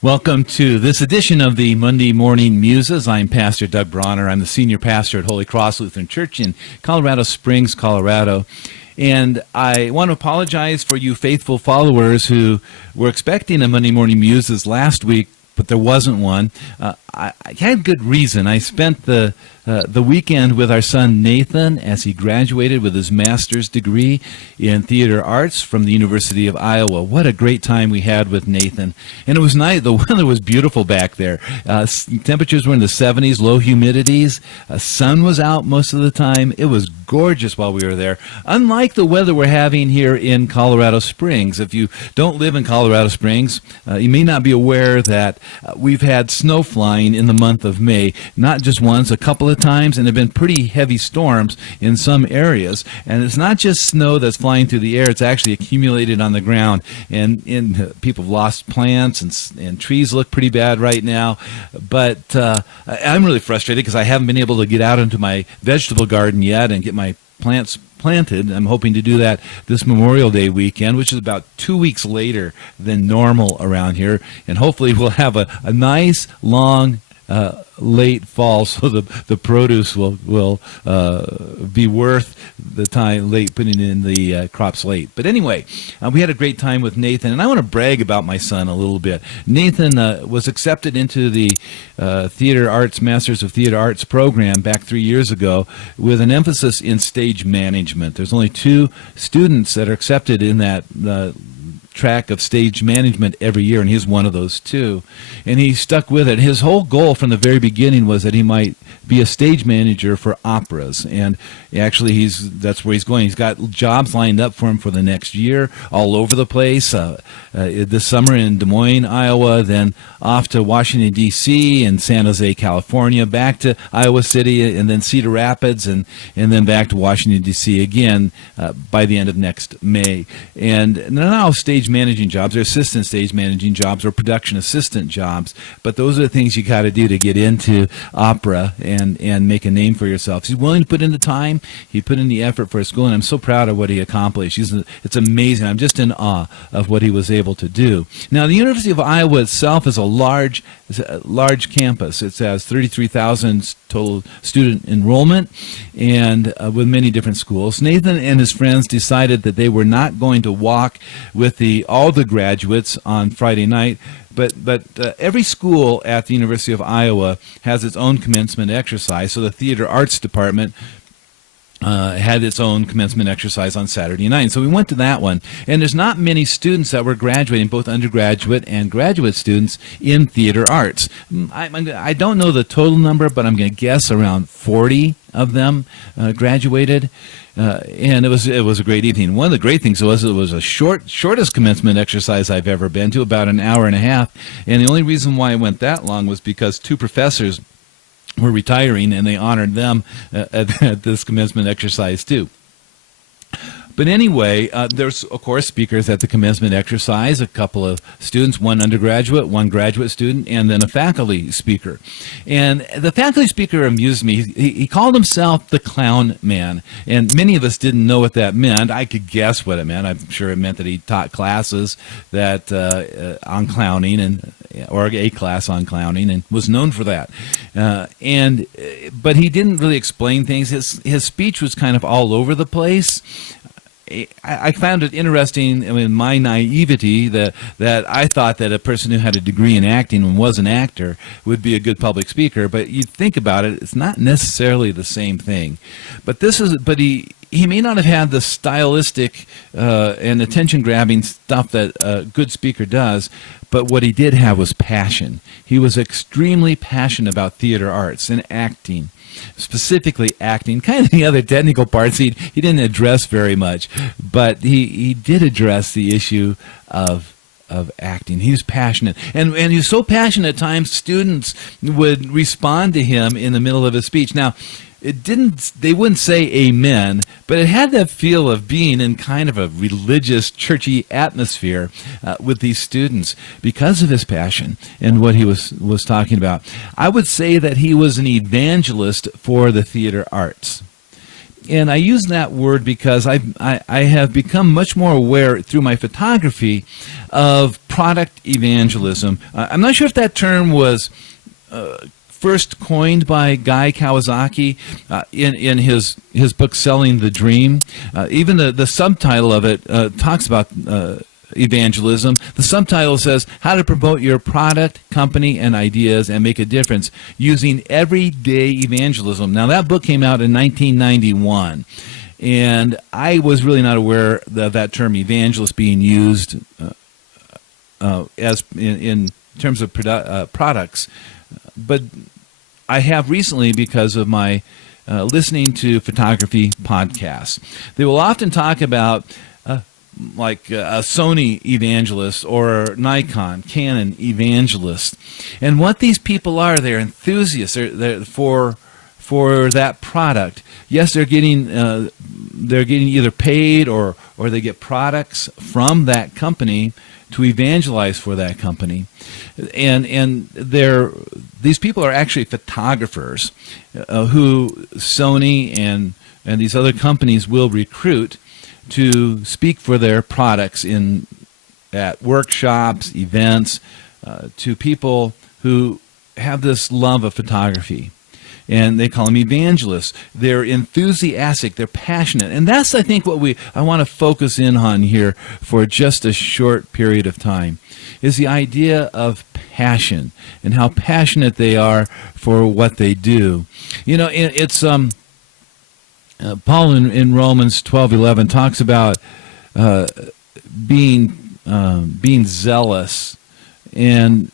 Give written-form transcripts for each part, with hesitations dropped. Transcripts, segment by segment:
Welcome to this edition of the Monday Morning Muses. I'm Pastor Doug Bronner. I'm the senior pastor at Holy Cross Lutheran Church in Colorado Springs, Colorado. And I want to apologize for you faithful followers who were expecting a Monday Morning Muses last week, but there wasn't one. I had good reason. I spent the weekend with our son Nathan as he graduated with his master's degree in theater arts from the University of Iowa. What a great time we had with Nathan. And it was nice. The weather was beautiful back there. Temperatures were in the 70s, low humidities. Sun was out most of the time. It was gorgeous while we were there. Unlike the weather we're having here in Colorado Springs. If you don't live in Colorado Springs, you may not be aware that we've had snow flying in the month of May, not just once, a couple of times, and there have been pretty heavy storms in some areas. And it's not just snow that's flying through the air, it's actually accumulated on the ground. And people have lost plants, and trees look pretty bad right now. But I'm really frustrated because I haven't been able to get out into my vegetable garden yet and get my plants planted. I'm hoping to do that this Memorial Day weekend, which is about 2 weeks later than normal around here. And hopefully we'll have a nice, long, late fall, so the produce will be worth the time late putting in the crops late. But anyway, we had a great time with Nathan, and I want to brag about my son a little bit. Nathan was accepted into the Theater Arts Masters of Theater Arts program back 3 years ago with an emphasis in stage management. There's only 2 students that are accepted in that track of stage management every year, and he's one of those 2. And he stuck with it. His whole goal from the very beginning was that he might be a stage manager for operas, and actually that's where he's going. He's got jobs lined up for him for the next year all over the place. This summer in Des Moines, Iowa, then off to Washington, D.C. and San Jose, California, back to Iowa City, and then Cedar Rapids, and then back to Washington, D.C. again by the end of next May. And they're not all stage managing jobs. They're assistant stage managing jobs or production assistant jobs, but those are the things you got to do to get into opera and make a name for yourself. He's willing to put in the time. He put in the effort for his school, and I'm so proud of what he accomplished. It's amazing. I'm just in awe of what he was able to do. Now, the University of Iowa itself is a large campus. It has 33,000 total student enrollment, and with many different schools. Nathan and his friends decided that they were not going to walk with all the graduates on Friday night, but every school at the University of Iowa has its own commencement exercise. So the theater arts department had its own commencement exercise on Saturday night. So we went to that one. And there's not many students that were graduating, both undergraduate and graduate students in theater arts. I don't know the total number, but I'm going to guess around 40 of them graduated. And it was a great evening. One of the great things was it was a shortest commencement exercise I've ever been to, about an hour and a half. And the only reason why it went that long was because 2 professors were retiring, and they honored them at this commencement exercise too. But anyway, there's, of course, speakers at the commencement exercise, a couple of students, one undergraduate, one graduate student, and then a faculty speaker. And the faculty speaker amused me. He called himself the Clown Man, and many of us didn't know what that meant. I could guess what it meant. I'm sure it meant that he taught classes that on clowning, or a class on clowning, and was known for that. But he didn't really explain things. His speech was kind of all over the place. I found it interesting, in my naivety, that I thought that a person who had a degree in acting and was an actor would be a good public speaker. But you think about it, it's not necessarily the same thing. But he may not have had the stylistic and attention-grabbing stuff that a good speaker does, but what he did have was passion. He was extremely passionate about theater arts and acting. Specifically acting, kind of the other technical parts he didn't address very much, but he did address the issue of acting. He was passionate, and he was so passionate at times students would respond to him in the middle of his speech. Now, they wouldn't say amen, but it had that feel of being in kind of a religious, churchy atmosphere with these students because of his passion and what he was talking about. I would say that he was an evangelist for the theater arts. And I use that word because I have become much more aware through my photography of product evangelism. I'm not sure if that term was first coined by Guy Kawasaki in his book Selling the Dream. Even the subtitle of it talks about evangelism. The subtitle says, How to Promote Your Product, Company, and Ideas and Make a Difference Using Everyday Evangelism. Now, that book came out in 1991, and I was really not aware of that term evangelist being used as in terms of products. But I have recently because of my listening to photography podcasts. They will often talk about like a Sony evangelist or Nikon, Canon evangelist. And what these people are, they're enthusiasts they're for that product. Yes, they're getting either paid or they get products from that company to evangelize for that company. And these people are actually photographers who Sony and these other companies will recruit to speak for their products at workshops, events, to people who have this love of photography. And they call them evangelists. They're enthusiastic, they're passionate. And that's, I think, what I want to focus in on here for just a short period of time, is the idea of passion and how passionate they are for what they do. You know, it's Paul in Romans 12:11 talks about being zealous, and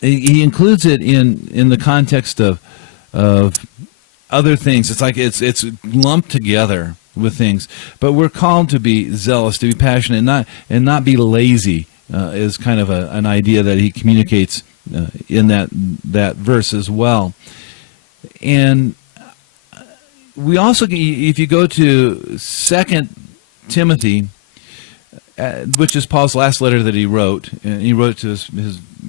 he includes it in the context of other things. It's like it's lumped together with things, but we're called to be zealous, to be passionate, and not be lazy. Is kind of an idea that he communicates in that verse as well. And we also, if you go to 2 Timothy, which is Paul's last letter that he wrote, and he wrote to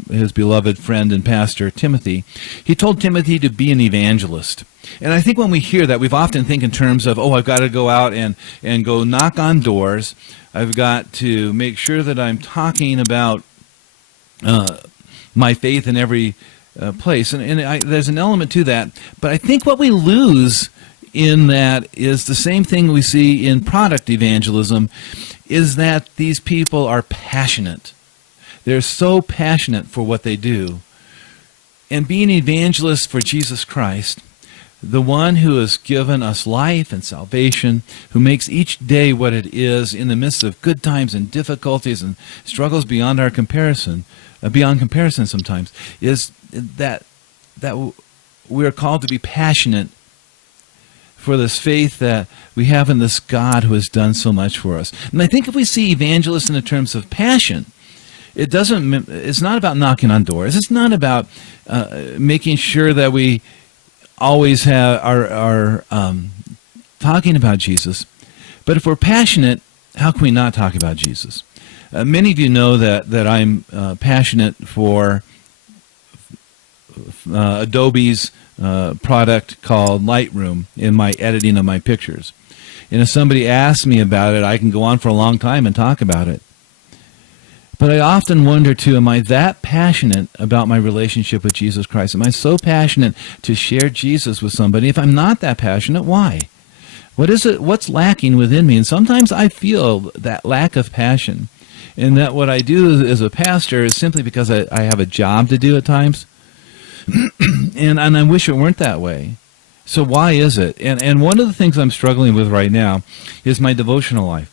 his beloved friend and pastor Timothy, he told Timothy to be an evangelist. And I think when we hear that, we've often think in terms of, I've got to go out and go knock on doors. I've got to make sure that I'm talking about my faith in every place. And there's an element to that. But I think what we lose in that is the same thing we see in product evangelism, is that these people are passionate. They're so passionate for what they do. And being evangelists for Jesus Christ, the one who has given us life and salvation, who makes each day what it is in the midst of good times and difficulties and struggles beyond our comparison, beyond comparison sometimes, is that we are called to be passionate for this faith that we have in this God who has done so much for us. And I think if we see evangelists in the terms of passion, it's not about knocking on doors. It's not about making sure that we always are talking about Jesus. But if we're passionate, how can we not talk about Jesus? Many of you know that I'm passionate for Adobe's product called Lightroom in my editing of my pictures. And if somebody asks me about it, I can go on for a long time and talk about it. But I often wonder, too, am I that passionate about my relationship with Jesus Christ? Am I so passionate to share Jesus with somebody? If I'm not that passionate, why? What is it? What's lacking within me? And sometimes I feel that lack of passion. And that what I do as a pastor is simply because I have a job to do at times. and I wish it weren't that way. So why is it? And one of the things I'm struggling with right now is my devotional life.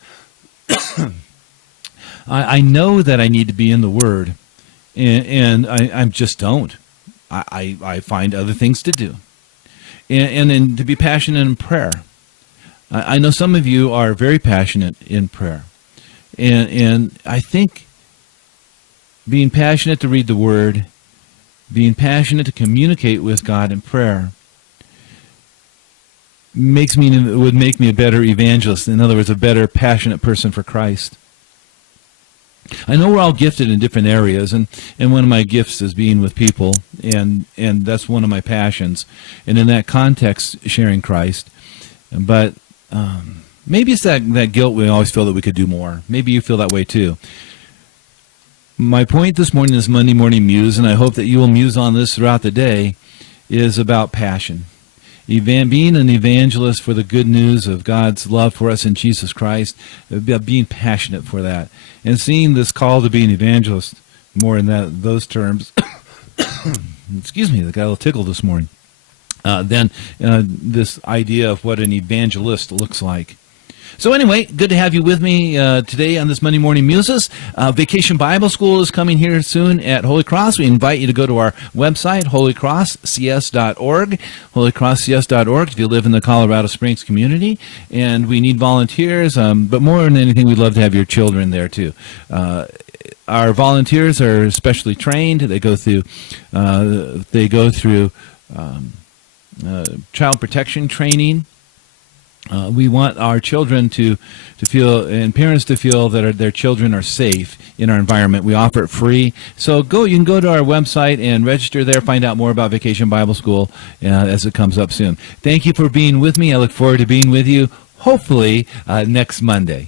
I know that I need to be in the Word, and I just don't. I find other things to do. And then to be passionate in prayer. I know some of you are very passionate in prayer. And I think being passionate to read the Word, being passionate to communicate with God in prayer, would make me a better evangelist. In other words, a better passionate person for Christ. I know we're all gifted in different areas, and one of my gifts is being with people, and that's one of my passions. And in that context, sharing Christ. But maybe it's that guilt we always feel that we could do more. Maybe you feel that way too. My point this morning is Monday Morning Muse, and I hope that you will muse on this throughout the day, is about passion. Being an evangelist for the good news of God's love for us in Jesus Christ, being passionate for that, and seeing this call to be an evangelist more in those terms. Excuse me, I got a little tickle this morning. Then this idea of what an evangelist looks like. So anyway, good to have you with me today on this Monday Morning Muses. Vacation Bible School is coming here soon at Holy Cross. We invite you to go to our website, holycrosscs.org, holycrosscs.org if you live in the Colorado Springs community. And we need volunteers, but more than anything, we'd love to have your children there too. Our volunteers are specially trained. They go through child protection training. We want our children to feel, and parents to feel that their children are safe in our environment. We offer it free. So you can go to our website and register there, find out more about Vacation Bible School as it comes up soon. Thank you for being with me. I look forward to being with you, hopefully, next Monday.